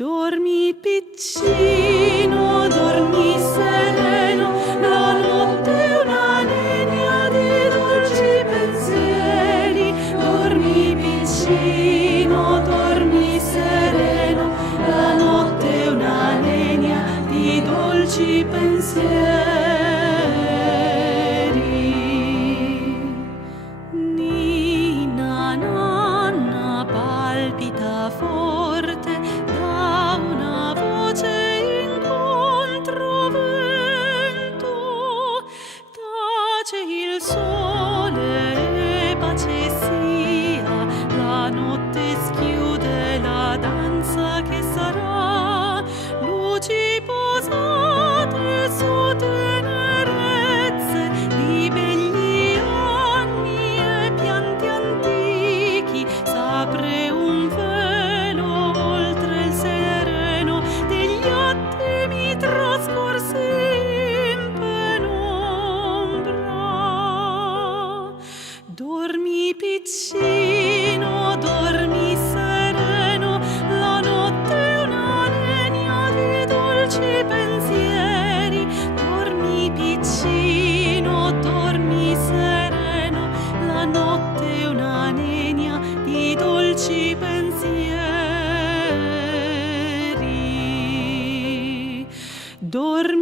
Dormi piccino, dormi sereno, la notte è una nenia di dolci pensieri. Dormi piccino, dormi sereno, la notte è una nenia di dolci pensieri. Nina nonna palpita forte, da una voce incontro vento. Tace il sole e pace sia, la notte schiude la danza che sarà. Luci posate su tenerezze di begli anni e pianti antichi, s'apre un velo oltre il sereno degli attimi trascorsi in penombra. Dormi piccino, dormi sereno, la notte è una nenia di dolci pensieri. Dormi piccino, dormi sereno, la notte è una nenia di dolci pensieri. Dormi